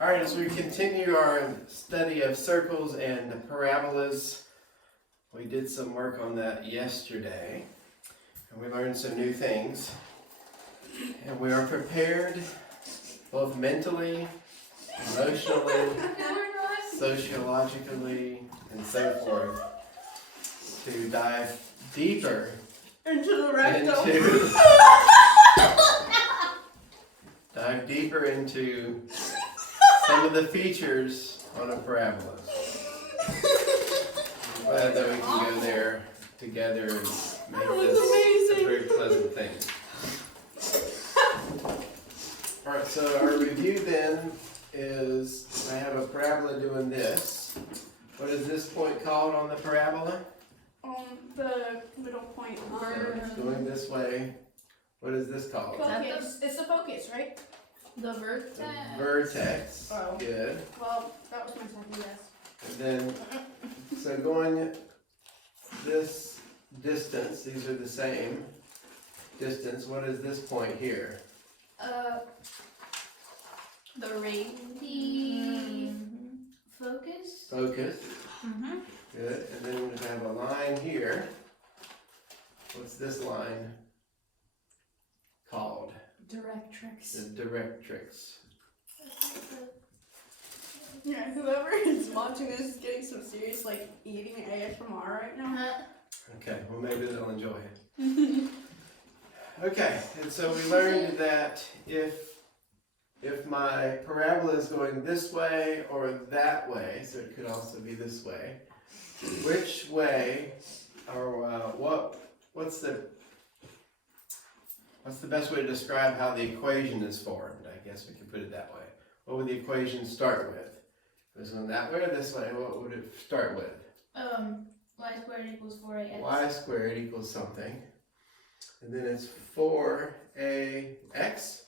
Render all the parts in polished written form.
All right, as we continue our study of circles and parabolas, we did some work on that yesterday, and we learned some new things. And we are prepared, both mentally, emotionally, sociologically, and so forth, to dive deeper into the rectum. Dive deeper into some of the features on a parabola. I'm glad that we can go there together and make this a very pleasant thing. Alright, so our review then is I have a parabola doing this. What is this point called on the parabola? The middle point. So it's going this way. What is this called? Focus. It's the focus, right? The vertex. The vertex. Oh. Good. Well, that was my second guess. And then, so going this distance, these are the same distance. What is this point here? The rate. The focus. Focus. Mm-hmm. Good. And then we have a line here. What's this line called? Directrix. The Directrix. Yeah, whoever is watching this is getting some serious, like, eating ASMR right now. Okay, well maybe they'll enjoy it. Okay, and so we learned that if my parabola is going this way or that way, so it could also be this way, which way, or what's the best way to describe how the equation is formed? I guess we can put it that way. What would the equation start with? If it was going that way or this way, what would it start with? Y squared equals 4ax. Y squared equals something. And then it's 4ax. Yes.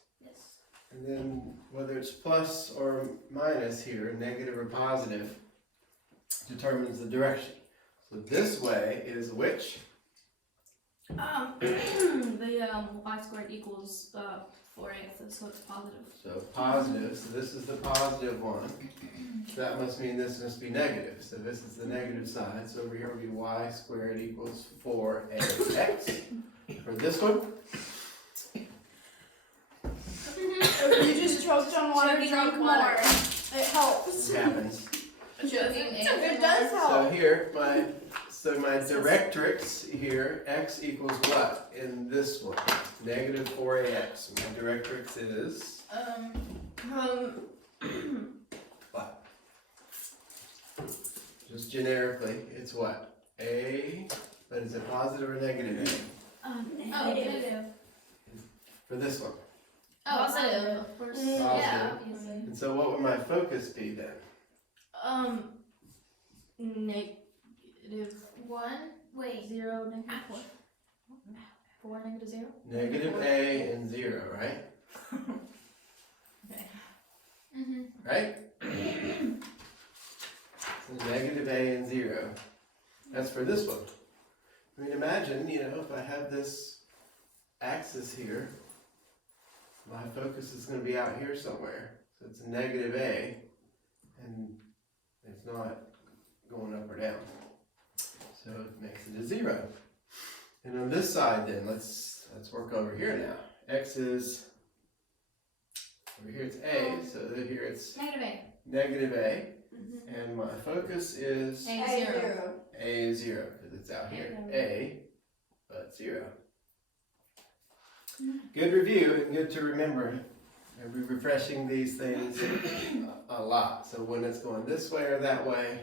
And then whether it's plus or minus here, negative or positive, determines the direction. So this way is which? The y squared equals 4x, so it's positive. So positive, so this is the positive one. So that must mean this must be negative. So this is the negative side. So over here will be y squared equals 4ax. For this one, If you just choked on water, Choking drink on more. water. It helps. it happens. It does help. So here, my directrix here, x equals what in this one? Negative 4ax. My directrix is what? Just generically, it's what? A, but is it positive or negative Negative. for this one? Positive. Of course. Positive. Yeah, obviously. And so what would my focus be then? Negative 1. Wait. 0, negative 4. 4, negative 0. Negative a and 0, right? Okay. Mm-hmm. Right? So negative a and 0. That's for this one. I mean, imagine, if I have this axis here, my focus is going to be out here somewhere. So it's a negative a, and it's not going up or down. So it makes it a 0. And on this side then, let's work over here now. X is, over here it's a, so here it's Negative a. negative a, and my focus is A0. a is 0, because it's out here. A, but 0. Good review and good to remember. I'll be refreshing these things a lot. So when it's going this way or that way,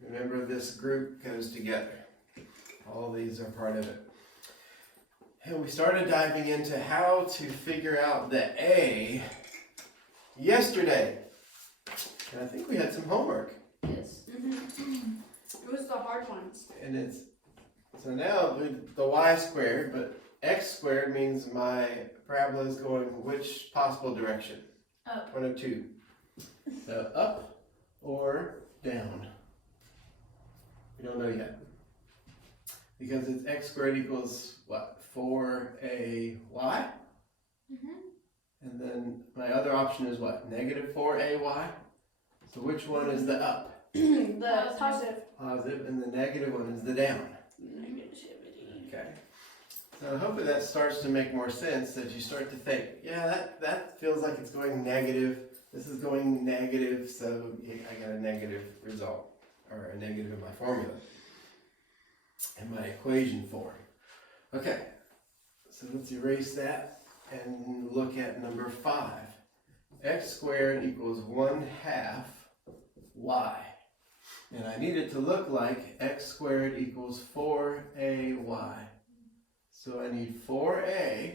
remember this group goes together. All these are part of it. And we started diving into how to figure out the A yesterday. And I think we had some homework. Yes. It was the hard ones. And it's, so now the y squared, but x squared means my parabola is going which possible direction? Up. One of two. So up or down. We don't know yet. Because it's x squared equals what? 4ay? Mm-hmm. And then my other option is what? Negative 4ay? So which one is the up? The positive. Positive, and the negative one is the down. Negativity. Okay. So hopefully that starts to make more sense, that you start to think, yeah, that feels like it's going negative. This is going negative, so I got a negative result, or a negative in my formula, in my equation form. Okay, so let's erase that and look at number 5. X squared equals 1/2 y. And I need it to look like x squared equals 4ay. So I need 4a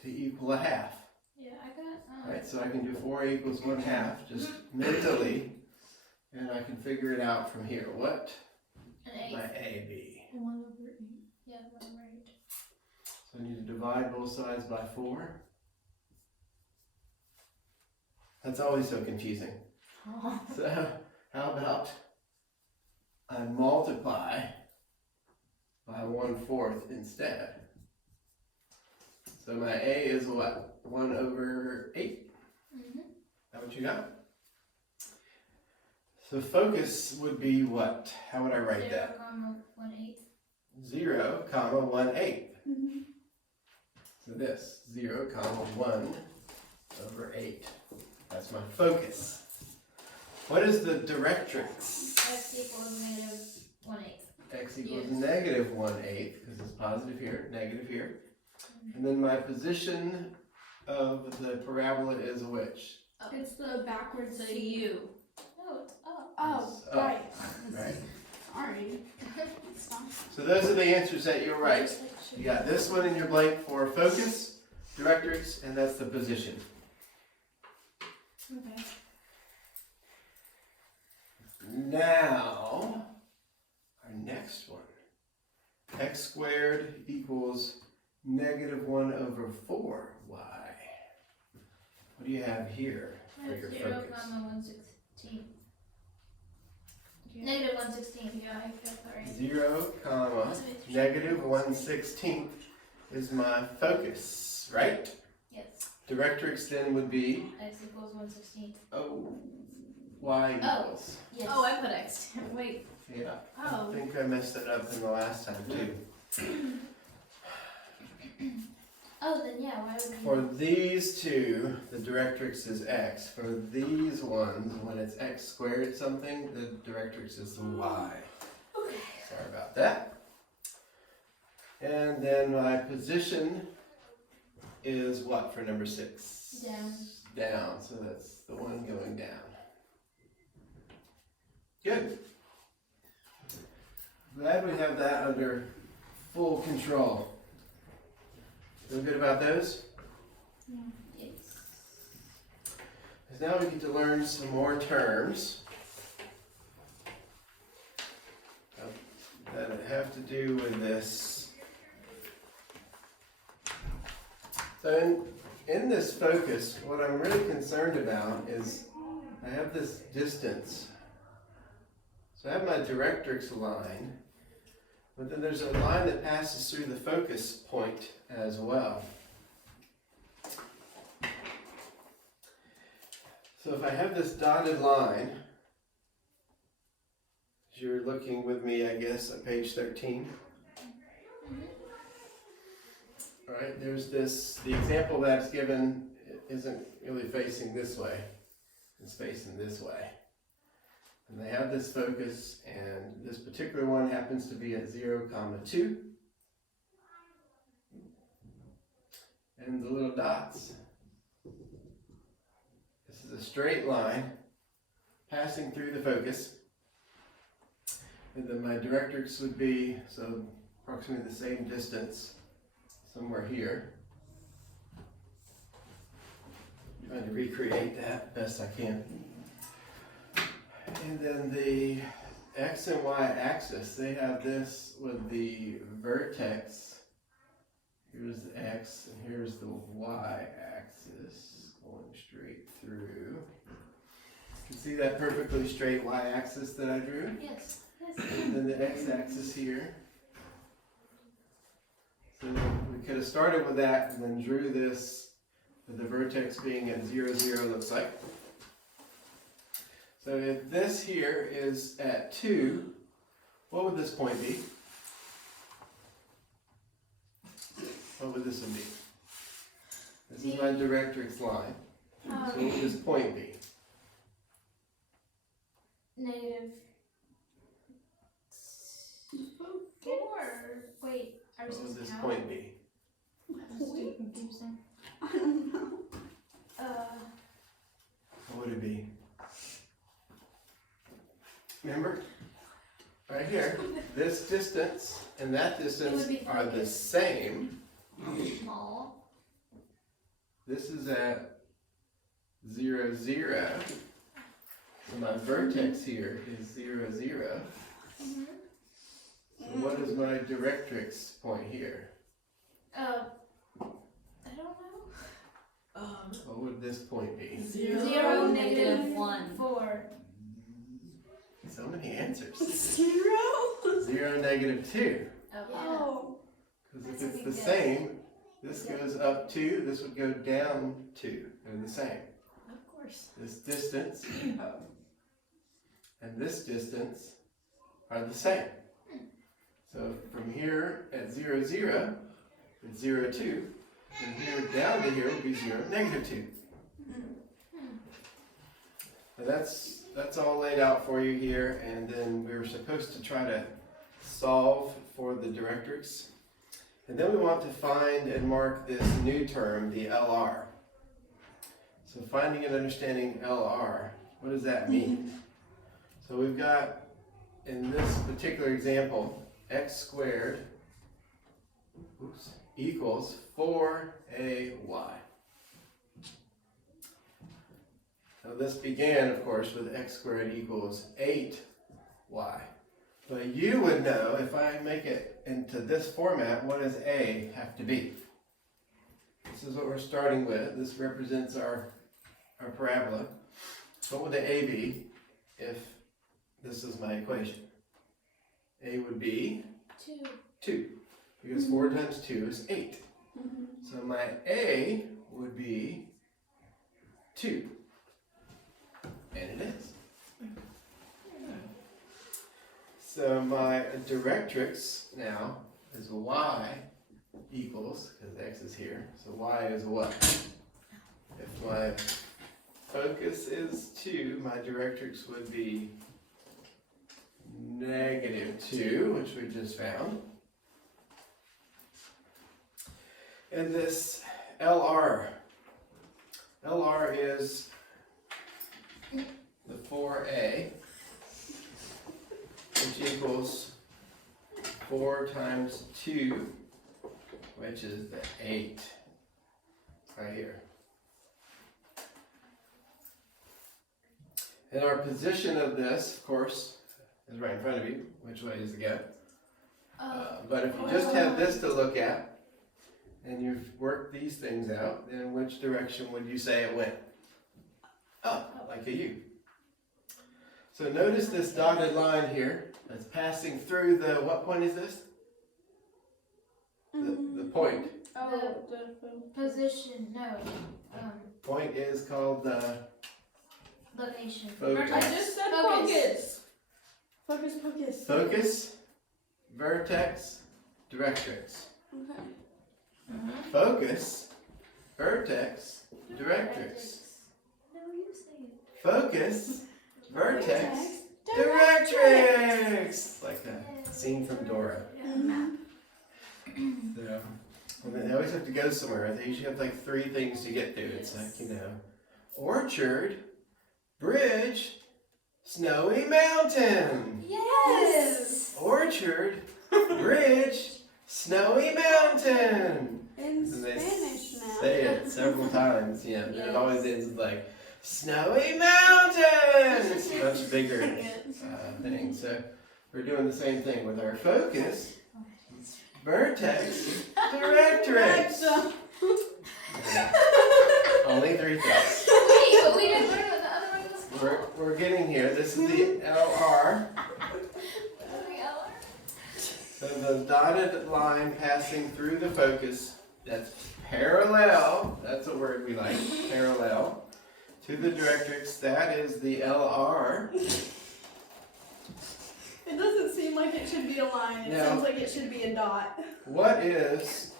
to equal 1/2. Yeah, I got. Right, so I can do 4a equals 1/2 just mentally, and I can figure it out from here. What An 8. might a be? 1/8. Yeah, 1/8. So I need to divide both sides by 4. That's always so confusing. So how about I multiply by 1/4 instead? So my a is what? 1/8? Mm-hmm. Is that what you got? So focus would be what? How would I write 0, that? 1/8. 0, comma, 1/8. Mm-hmm. So this, 0, comma, 1/8. That's my focus. What is the directrix? X equals -1/8. X equals Yes. negative 1/8, because it's positive here, negative here. And then my position of the parabola is which? It's the backwards of U. No, it's up. Oh, It's up. right. Right. Sorry. It's not. So those are the answers that you're right. You got this one in your blank for focus, directrix, and that's the position. Okay. Now, our next one. X squared equals -1/4y. What do you have here for your 0, focus? 1/16. Yeah. -1/16. Yeah, I got that right. 0, comma, -1/16 is my focus, right? Yes. Directrix then would be, X equals 1/16. y equals. Yes. Oh, I put X. Wait. Yeah, I Oh. think I messed it up in the last time too. Oh, then yeah, why would we? For these two, the directrix is x. For these ones, when it's x squared something, the directrix is y. Okay. Sorry about that. And then my position is what for number 6? Down. Down, so that's the one going down. Good. Glad we have that under full control. Feel good about those? Yes. Because now we get to learn some more terms that have to do with this. So in this focus, what I'm really concerned about is I have this distance. So I have my directrix line, but then there's a line that passes through the focus point as well. So if I have this dotted line, as you're looking with me, I guess, at page 13. All right, there's this, the example that's given isn't really facing this way, it's facing this way. And they have this focus, and this particular one happens to be at 0, 2. And the little dots. This is a straight line passing through the focus. And then my directrix would be, so approximately the same distance, somewhere here. Trying to recreate that best I can. And then the x and y axis, they have this with the vertex. Here's the x and here's the y axis going straight through. You can see that perfectly straight y axis that I drew? Yes. Yes. And then the x axis here. So we could have started with that and then drew this with the vertex being at 0, 0 looks like. So if this here is at 2, what would this point be? What would this one be? This is my directrix line. So what would this point be? Negative 4. Wait, are we What supposed would to this count? point be? That's too confusing. I don't know. What would it be? Remember? Right here, this distance and that distance be are the focus. same. Small. This is at 0, 0. So my vertex here is 0, 0. Mm-hmm. So what is my directrix point here? I don't know. What would this point be? 0, negative 1. 4. So many answers. 0? 0, negative 2. Oh. Because That's if a it's big the guess. same, this goes up 2, this would go down 2. They're the same. Of course. This distance and this distance are the same. So from here at 0, 0, it's 0, 2. And here down to here would be 0, negative 2. And that's all laid out for you here, and then we were supposed to try to solve for the directrix. And then we want to find and mark this new term, the LR. So finding and understanding LR, what does that mean? So we've got, in this particular example, x squared equals 4ay. Now this began, of course, with x squared equals 8y. But you would know, if I make it into this format, what does a have to be? This is what we're starting with. This represents our parabola. What would the a be if this is my equation? A would be 2. 2, because 4 times 2 is 8. So my a would be 2. And it is. So my directrix now is y equals, because x is here, so y is what? If my focus is 2, my directrix would be negative 2, which we just found. And this LR is the 4a, which equals 4 times 2, which is the 8, right here. And our position of this, of course, is right in front of you. Which way is it go? But if you just have this to look at, and you've worked these things out, then which direction would you say it went? Up, like a U. So notice this dotted line here that's passing through the, what point is this? The point. Oh, Position, no. Point is called the Location. focus. I just said focus. Focus, focus. Focus, vertex, directrix. Okay. Focus, vertex, directrix. No, you say it. Focus, vertex, directrix. Like that scene from Dora. So, and then they always have to go somewhere. They usually have like 3 things to get to. It's like, you know, orchard, bridge, snowy mountain. Yes! Orchard, bridge, snowy mountain. In And they Spanish now. say it several times, you know, and it always ends with like, snowy mountain! It's a much bigger thing. So we're doing the same thing with our focus, vertex, directrix. Only 3 things. Wait, but we didn't learn what the other one was called. We're getting here. This is the LR. The LR? So the dotted line passing through the focus that's parallel, that's a word we like, parallel, to the directrix, that is the LR. It doesn't seem like it should be a line. It No. seems like it should be a dot. What is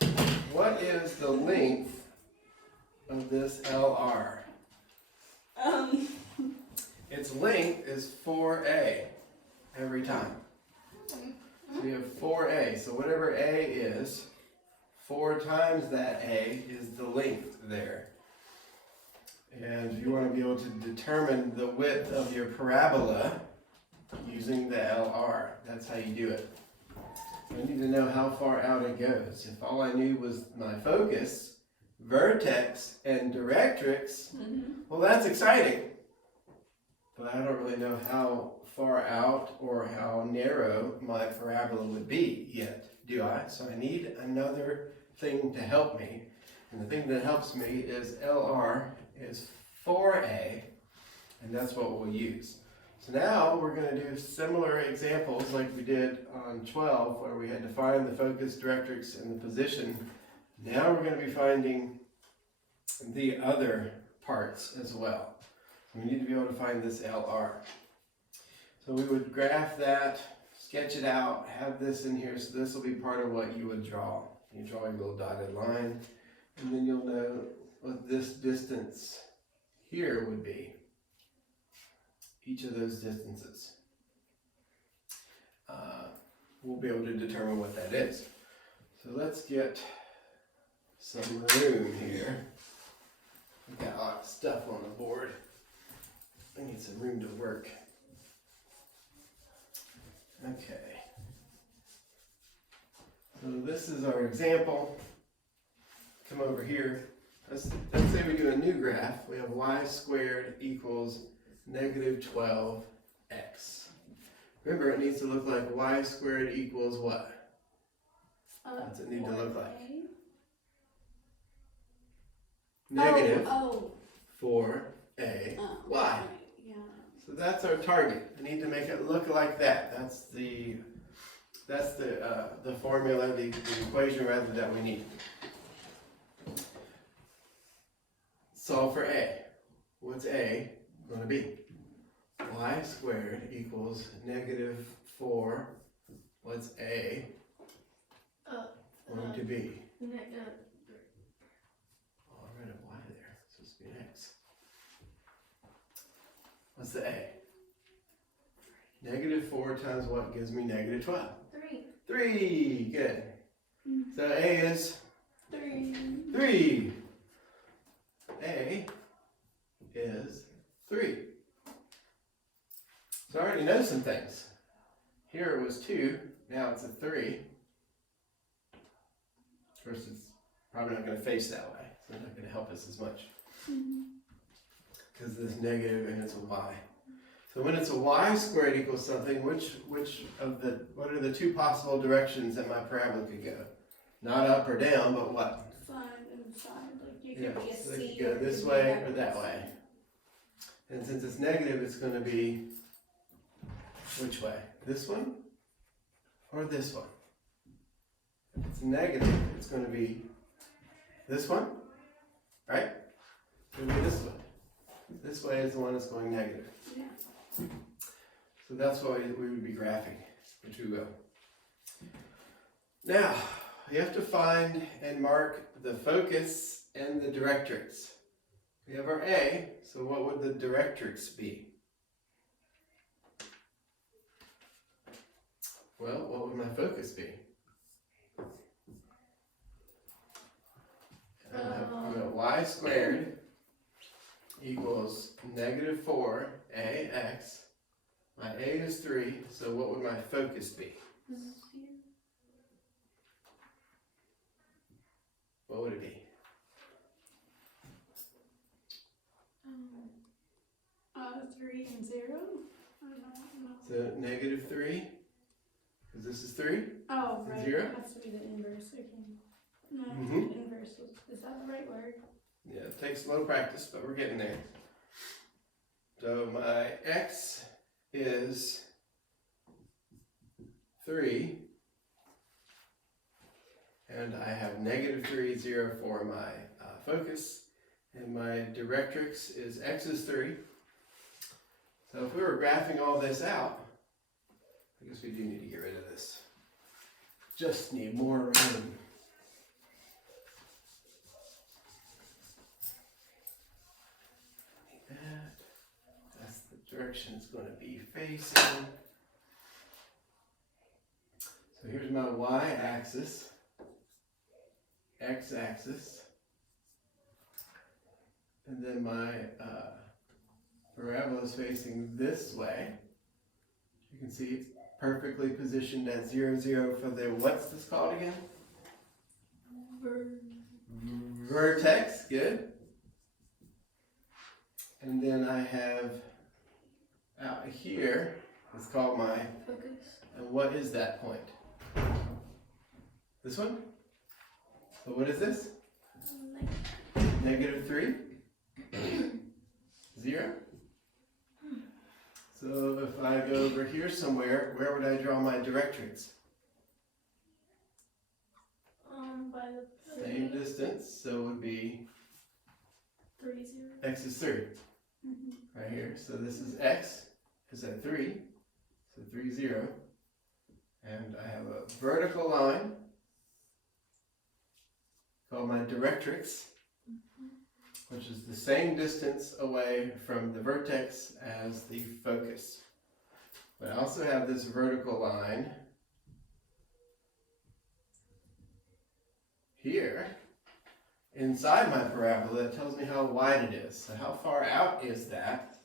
the length of this LR? Its length is 4A every time. So you have 4A. So whatever A is, 4 times that A is the length there. And you want to be able to determine the width of your parabola using the LR. That's how you do it. I need to know how far out it goes. If all I knew was my focus, vertex, and directrix, well, that's exciting. But I don't really know how far out or how narrow my parabola would be yet, do I? So I need another thing to help me. And the thing that helps me is LR is 4A, and that's what we'll use. So now we're going to do similar examples like we did on 12, where we had to find the focus, directrix, and the position. Now we're going to be finding the other parts as well. So we need to be able to find this LR. So we would graph that, sketch it out, have this in here, so this will be part of what you would draw. You draw a little dotted line, and then you'll know what this distance here would be. Each of those distances. We'll be able to determine what that is. So let's get some room here. We've got a lot of stuff on the board. I need some room to work. Okay. So this is our example. Come over here. Let's say we do a new graph. We have y squared equals negative 12x. Remember, it needs to look like y squared equals what? What's it need to look like? Negative 4a y. Yeah. So that's our target. We need to make it look like that. That's the formula, the equation rather that we need. Solve for a. What's a going to be? Y squared equals negative 4. What's a going to be? Oh, I read a y there. It's supposed to be an x. What's the a? Negative 4 times what gives me negative 12? 3. 3. Good. So a is 3. 3. A is 3. So I already know some things. Here it was 2, now it's a 3. Of course, it's probably not going to face that way, so it's not going to help us as much. Because this negative and it's a y. So when it's a y squared equals something, what are the two possible directions that my parabola could go? Not up or down, but what? Side and side. Like you Yeah, could be a so C it could go or it this could be way or backwards. that way. And since it's negative, it's going to be which way? This one or this one? If it's negative, it's going to be this one, right? It's going to be this one. This way is the one that's going negative. Yeah. So that's what we would be graphing, which we will. Now, you have to find and mark the focus and the directrix. We have our A, so what would the directrix be? Well, what would my focus be? I'm at y squared equals negative 4ax. My A is 3, so what would my focus be? What would it be? 3 and 0. I don't know. So negative 3, because this is 3. Oh, right. 0? It has to be the inverse. Okay. No, Mhm. the inverse. Is that the right word? Yeah, it takes a little practice, but we're getting there. So my x is 3, And I have -3, 0 for my focus. And my directrix is x is 3. So if we were graphing all this out, I guess we do need to get rid of this. Just need more room. Like that. That's the direction it's going to be facing. So here's my y-axis, x-axis, and then my parabola is facing this way. You can see it's perfectly positioned at 0, 0 for the, what's this called again? Vertex, good. And then I have out here, it's called my Focus. and what is that point? This one? So what is this? -3? 0? So if I go over here somewhere, where would I draw my directrix? By the Same distance, so it would be 3, 0. x is 3. Right here. So this is x is at 3. So 3, 0. And I have a vertical line called my directrix, which is the same distance away from the vertex as the focus. But I also have this vertical line here inside my parabola that tells me how wide it is. So how far out is that?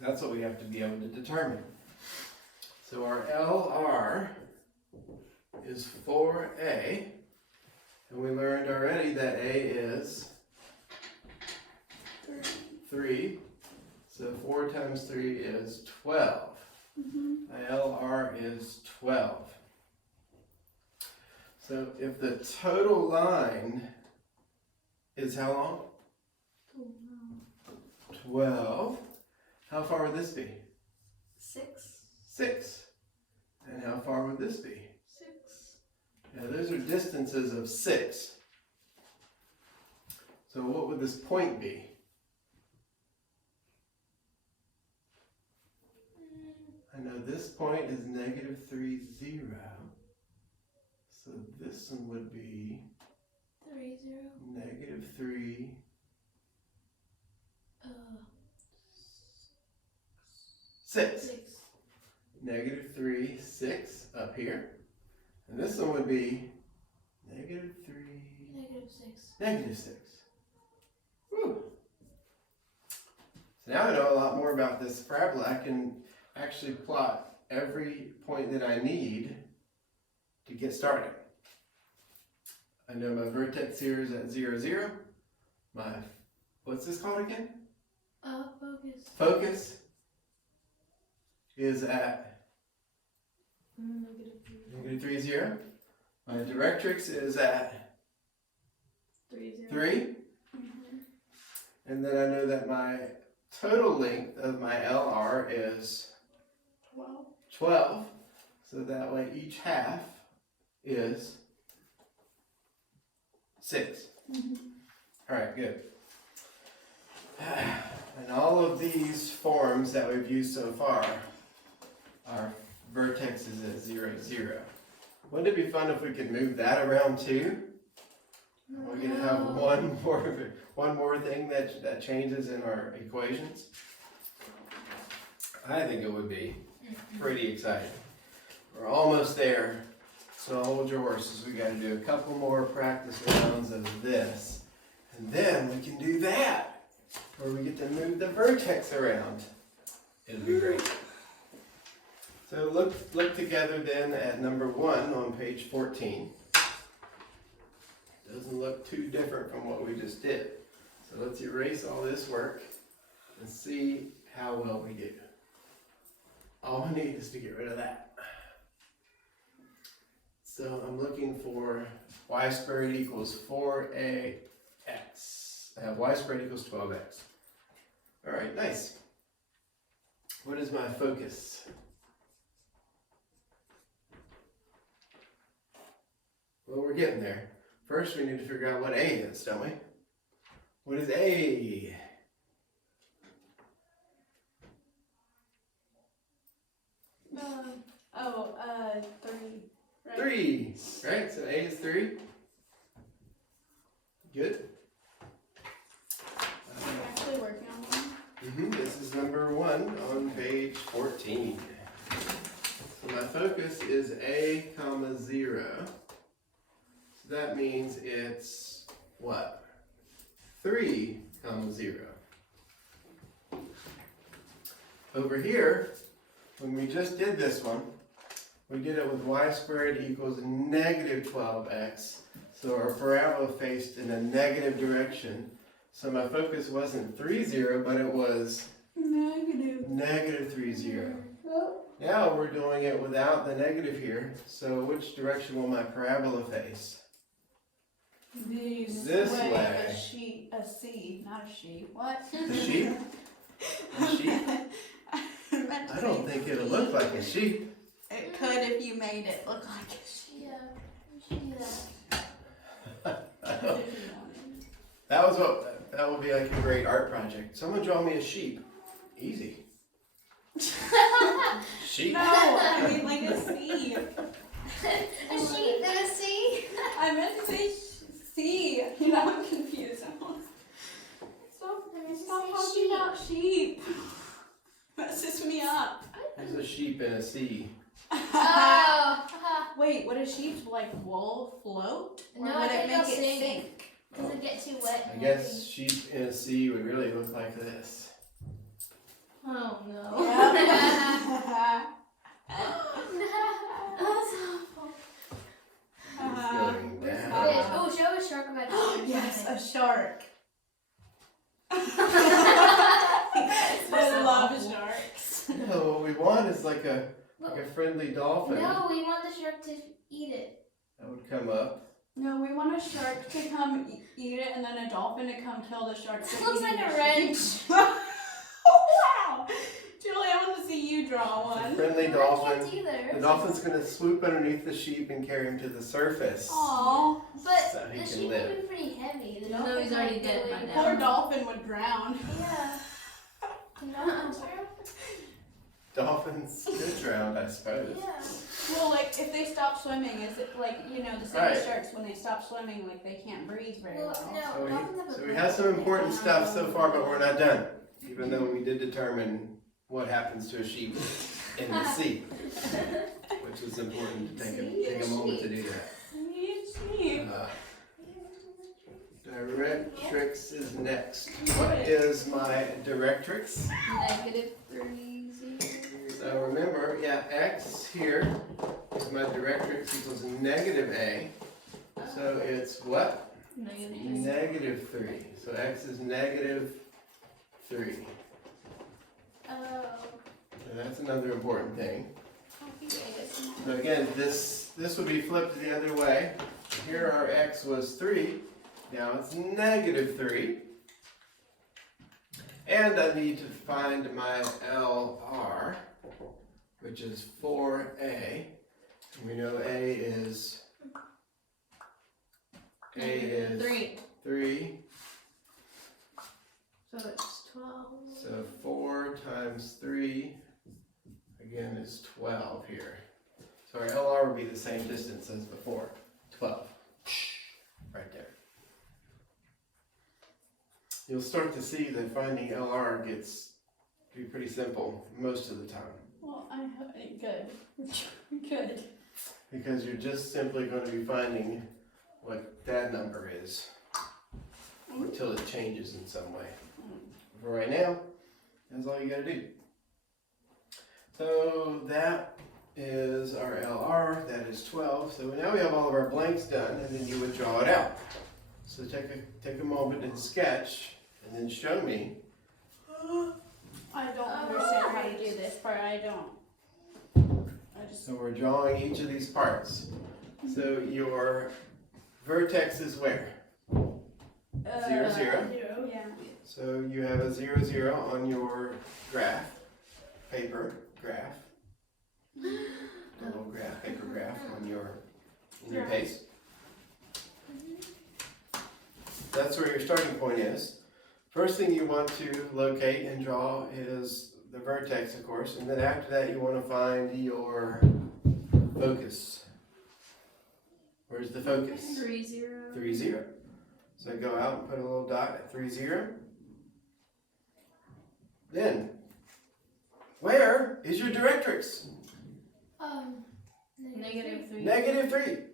That's what we have to be able to determine. So our LR is 4A, and we learned already that A is 3, so 4 times 3 is 12. My LR is 12. So if the total line is how long? 12. How far would this be? 6. 6. And how far would this be? 6. Now those are distances of 6. So what would this point be? I know this point is -3, 0. So this one would be 3, 0. -3, Uh, 6. 6. -3, 6 up here. And this one would be -3, -6. -6. Whew. So now I know a lot more about this parabola. I can actually plot every point that I need to get started. I know my vertex here is at 0, 0. My, what's this called again? Focus. Focus is at -3. -3, 0. My directrix is at 3, 0. 3. And then I know that my total length of my LR is 12. 12. So that way each half is 6. Alright, good. And all of these forms that we've used so far are vertexes at 0, 0. Wouldn't it be fun if we could move that around too? We're going to have one more thing that changes in our equations. I think it would be pretty exciting. We're almost there, so hold your horses. We got to do a couple more practice rounds of this, and then we can do that, where we get to move the vertex around. It'll be great. So look together then at number 1 on page 14. Doesn't look too different from what we just did. So let's erase all this work and see how well we do. All we need is to get rid of that. So I'm looking for y squared equals 4ax. I have y squared equals 12x. All right, nice. What is my focus? Well, we're getting there. First, we need to figure out what A is, don't we? What is A? Three. Right? 3, right? So A is 3. Good. We're actually working on one. This is number 1 on page 14. So my focus is A, comma 0. So that means it's what? 3, comma 0. Over here, when we just did this one, we did it with y squared equals negative 12x. So our parabola faced in a negative direction. So my focus wasn't 3, 0, but it was negative 3, 0. Now we're doing it without the negative here. So which direction will my parabola face? This way. A C, not a sheep. What? A sheep? A sheep? I don't think it'll look like a sheep. It could if you made it look like a sheep. Yeah, we should do that. That would be like a great art project. Someone draw me a sheep. Easy. Sheep. No, I mean like a C. A sheep and a C. I meant to say C. You know, I'm confused. Stop talking about sheep. Messes me up. There's a sheep and a sea. Oh. Wait, would a sheep's like wool float? Or No, would I it think make it'll it sink. sink? Does it get too wet? I guess sheep in a sea would really look like this. Oh no. It's going down. Oh, show a shark about Yes, a shark. I love sharks. No, what we want is like a friendly dolphin No, we want the shark to eat it. that would come up. No, we want a shark to come eat it and then a dolphin to come kill the shark. This looks like a wrench. Wow! Julie, I want to see you draw A one. friendly I dolphin. can't either. The dolphin's gonna swoop underneath the sheep and carry him to the surface. Aww. But So he the can sheep live. would be pretty heavy. The No, dolphin he's already might dead go by in. now. Poor dolphin would drown. Yeah. Can dolphins drown? Dolphins could drown, I suppose. Yeah. Well, like, if they stop swimming, is it like, you know, the same Right. as sharks, when they stop swimming, like, they can't breathe very Well, well. no, dolphins have a So we have some important breath. stuff so far, but we're not done. Even though we did determine what happens to a sheep in the sea, which is important to take a moment to do that. Directrix is next. What is my directrix? Negative 3, 0. So remember, x here is my directrix equals negative a. So it's what? Negative. Negative 3. So x is negative 3. Oh. So that's another important thing. So again, this would be flipped the other way. Here our x was 3. Now it's negative 3. And I need to find my LR, which is 4a. And we know a is 3. 3. So it's 12. So 4 times 3, again, is 12 here. So our LR would be the same distance as before, 12. Right there. You'll start to see that finding LR gets to be pretty simple most of the time. Well, I hope good. Good. Because you're just simply going to be finding what that number is until it changes in some way. For right now, that's all you gotta do. So that is our LR, that is 12. So now we have all of our blanks done, and then you would draw it out. So take a moment and sketch, and then show me. I don't understand how to do this part. I don't. So we're drawing each of these parts. So your vertex is where? 0, 0. Yeah. So you have a 0, 0 on your graph, paper graph, a little graph, paper graph on in your paste. So that's where your starting point is. First thing you want to locate and draw is the vertex, of course, and then after that you want to find your focus. Where's the focus? 3, 0. 3, 0. So go out and put a little dot at 3, 0. Then, where is your directrix? -3. -3.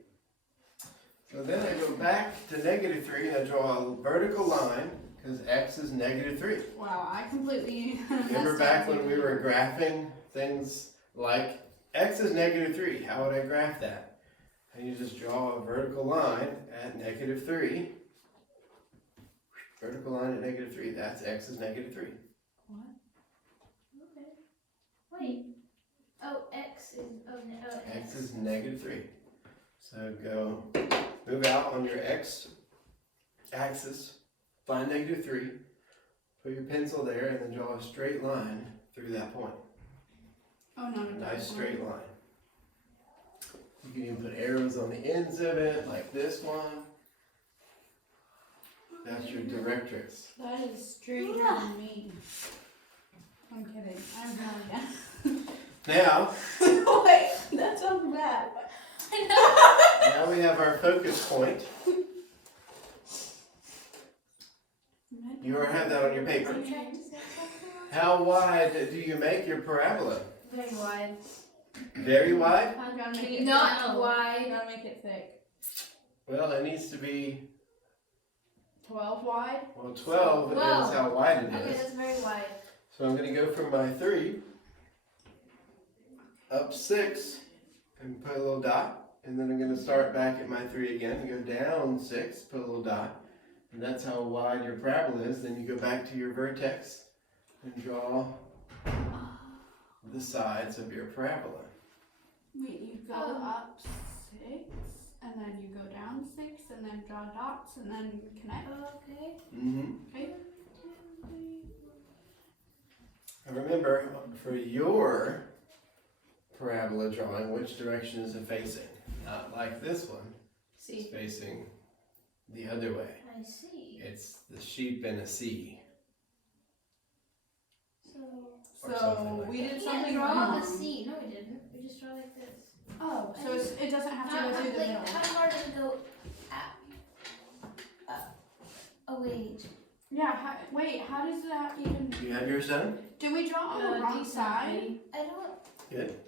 So then I go back to -3 and I draw a vertical line because x is -3. Wow, I completely. Remember back when we were graphing things like x is -3, how would I graph that? And you just draw a vertical line at -3. Vertical line at -3, that's x is -3. What? Okay. Wait. Oh, x is. Oh, no. Oh, X is -3. So go move out on your x axis, find -3, put your pencil there, and then draw a straight line through that point. Oh no, A nice straight line. You can even put arrows on the ends of it, like this one. That's your directrix. That is straight than me. I'm kidding. I'm not. Now, Wait, that sounds bad. now we have our focus point. You already have that on your paper. How wide do you make your parabola? Very wide. Very wide? You gotta make it Not thick. You wide. gotta make it thick. Well, it needs to be, 12 wide. well, 12 is how wide it Okay, is. that's very wide. So I'm going to go from my 3 up 6 and put a little dot. And then I'm going to start back at my 3 again and go down 6, put a little dot. And that's how wide your parabola is. Then you go back to your vertex and draw the sides of your parabola. Wait, you go up 6, and then you go down 6, and then draw dots, and then connect. Okay. Okay. And remember, for your parabola drawing, which direction is it facing? Not like this one. It's See. facing the other way. I see. It's the sheep in a sea. So. Or something like we that. did We something can't draw wrong. the C. No, we didn't. We just draw like this. Oh, so it doesn't have to go through the middle. How far does it go? Oh wait. Yeah, wait, how does that even... Do you have yours done? Did we draw on the wrong side? I don't. Good.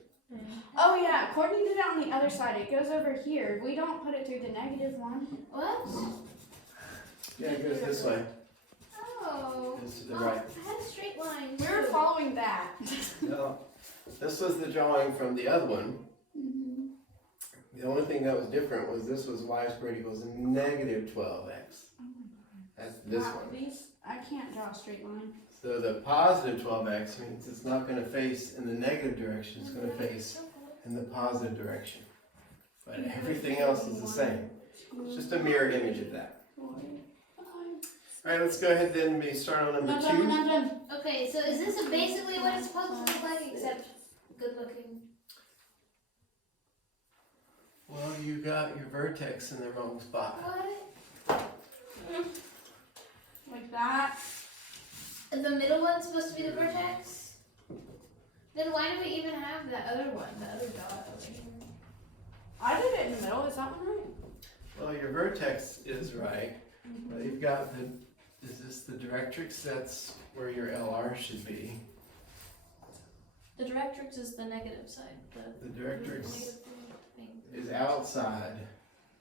Oh yeah, Courtney did it on the other side. It goes over here. We don't put it through the -1. What? Yeah, it goes this way. Oh. It goes to the right. I had a straight line. We were following that. No, this was the drawing from the other one. The only thing that was different was this was y squared equals -12x. That's this Wow, one. These, I can't draw a straight line. So the positive 12x means it's not going to face in the negative direction, it's going to face in the positive direction. But everything else is the same. It's just a mirror image of that. Alright, let's go ahead then and start on number 2. Okay, so is this basically what it's supposed to look like, except good looking? Well, you got your vertex in the wrong spot. What? Like that. The middle one's supposed to be the vertex? Then why do we even have that other one, the other dot over here? I did it in the middle. Is that one right? Well, your vertex is right. But you've got the, is this the directrix? That's where your LR should be. The directrix is the negative side. The directrix thing. is outside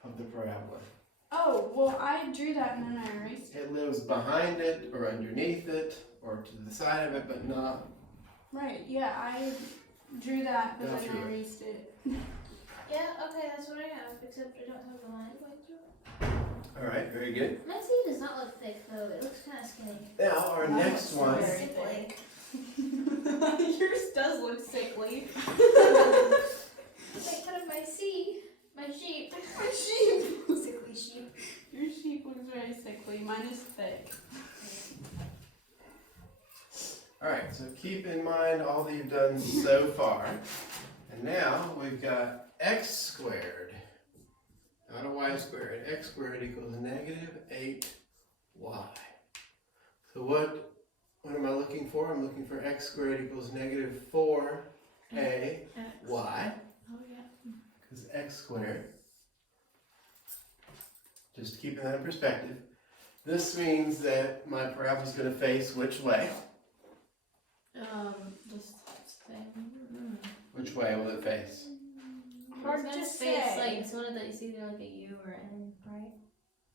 of the parabola. Oh, well, I drew that and then I erased it. It lives behind it or underneath it or to the side of it, but not. Right, yeah, I drew that, but Go then through I it. erased it. Yeah, okay, that's what I have, except I don't have the line going through. Alright, very good. My C does not look thick though, it looks kind of skinny. Now, our Mine next looks one. very Sickly. Yours does look sickly. Make fun of my C, my sheep. My sheep. Sickly sheep. Your sheep looks very sickly. Mine is thick. Alright, so keep in mind all that you've done so far. And now we've got x squared, not a y squared. X squared equals -8y y. So what am I looking for? I'm looking for x squared equals negative 4a X. y, Oh yeah. because x squared, just keeping that in perspective, this means that my parabola is going to face which way? Just saying. Which way will it face? Hard It's to gonna face say. like it's one of the, it's either like a U or N, right?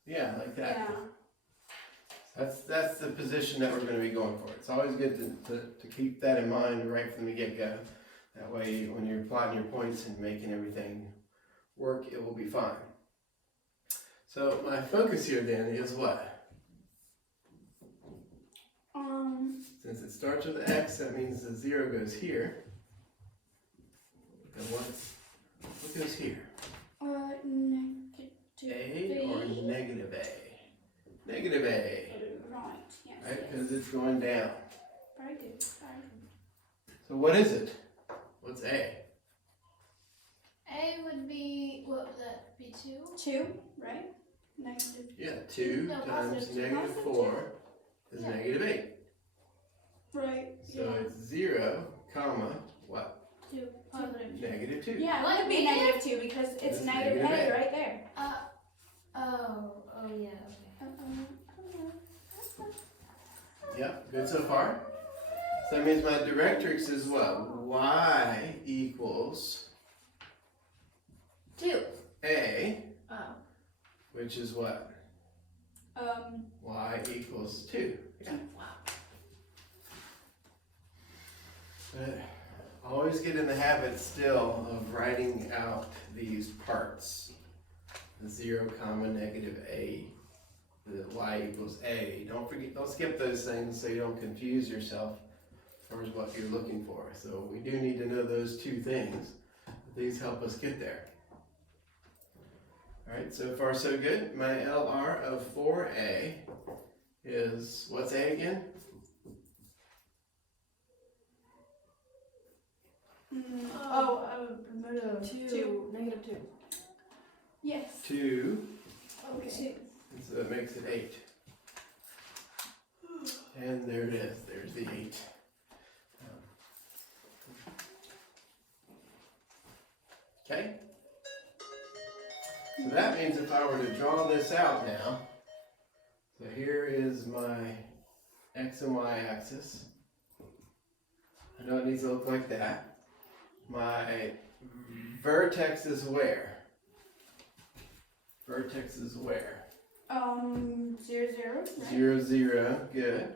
Yeah, like that. Yeah. That's the position that we're going to be going for. It's always good to keep that in mind right from the get-go. That way, when you're plotting your points and making everything work, it will be fine. So my focus here then is what? Since it starts with x, that means the 0 goes here. And what goes here? A or negative a? Negative a, Right, yes. right? Because it's going down. Very good, very good. So what is it? What's a? A would be, what would that be, 2? 2, right? Negative. Yeah, 2 No, times positive two. negative Positive 4 is Yeah. negative 8. Right. So it's 0, comma, what? 2, positive. Negative 2. Yeah, What, it would be negative? negative 2 because it's It's negative negative A A. right there. Oh yeah, okay. Yep, good so far. So that means my directrix is what? Y equals 2. a, Oh. which is what? Y equals 2. Yeah. Wow. But always get in the habit still of writing out these parts. The 0, comma, negative a, the y equals a. Don't skip those things so you don't confuse yourself as far as what you're looking for. So we do need to know those two things. These help us get there. Alright, so far so good. My LR of 4a is, what's a again? Two. Negative 2. Yes. 2. Okay. And so that makes it 8. And there it is. There's the 8. Okay? So that means if I were to draw this out now, so here is my x and y axis. I know it needs to look like that. My vertex is where? Vertex is where? 0, 0, right? 0, 0, good.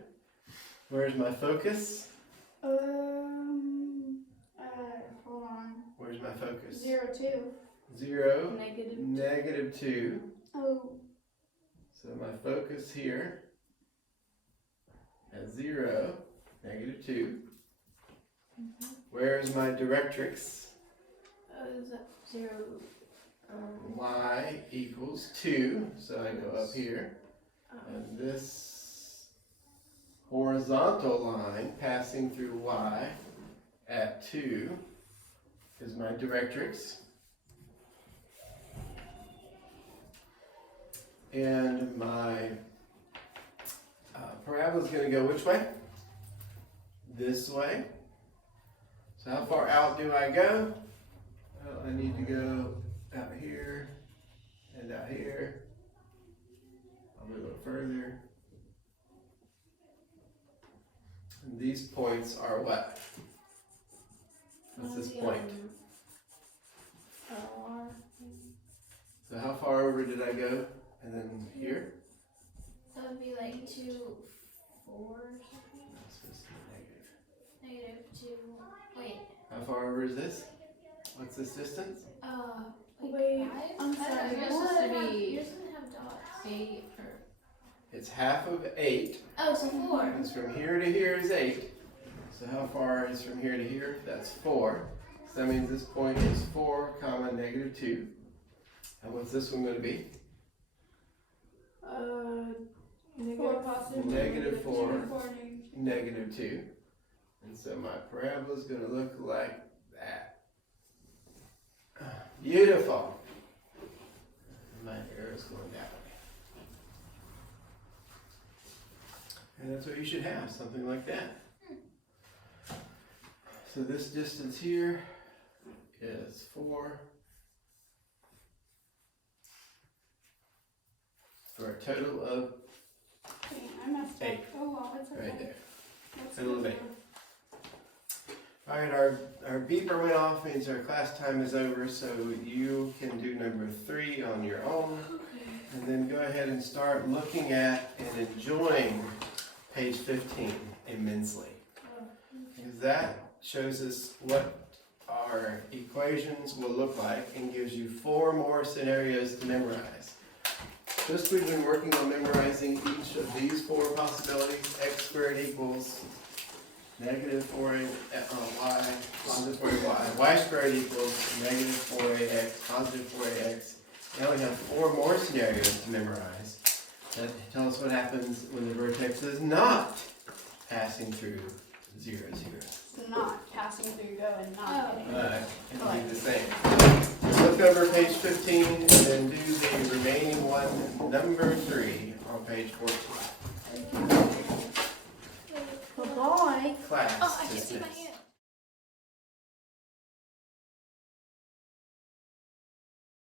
Where's my focus? Hold on. Where's my focus? 0, 2. 0, Negative. negative 2. Oh. So my focus here at 0, negative 2. Where's my directrix? Is that 0? Y equals 2. So I go up here. And this horizontal line passing through y at 2 is my directrix. And my parabola is going to go which way? This way. So how far out do I go? Well, I need to go out here and out here. Probably a little further. And these points are what? What's this point? LR. So how far over did I go? And then here? That would be like 2, 4 or something. That's supposed to be negative. Negative 2. Wait. How far over is this? What's this distance? Like Wait, 5? I'm I thought sorry, yours what? doesn't have- yours doesn't have dots. 8 or It's half of 8. Oh, so 4. Because from here to here is 8. So how far is from here to here? That's 4. So that means this point is 4, comma, negative 2. And what's this one going to be? Four positive. Negative 4. Negative. Negative 2. And so my parabola is going to look like that. Beautiful. My arrow's going that way. And that's what you should have, something like that. So this distance here is 4 for a total of Dang, I messed up. 8 Oh well, it's okay. right there. Let's Total of go 8. through. Alright, our beeper went off, means our class time is over, so you can do number 3 on your own. And then go ahead and start looking at and enjoying page 15 immensely. Because that shows us what our equations will look like and gives you 4 more scenarios to memorize. Just we've been working on memorizing each of these 4 possibilities. X squared equals negative 4y, positive 4y. Y squared equals negative 4ax, positive 4ax. Now we have 4 more scenarios to memorize that tell us what happens when the vertex is not passing through 0, 0. It's not passing through, go and not hitting. It'll be the same. Look over page 15 and then do the remaining one, number 3, on page 14. Bye-bye. Class Oh, I can't see my dismissed. hand.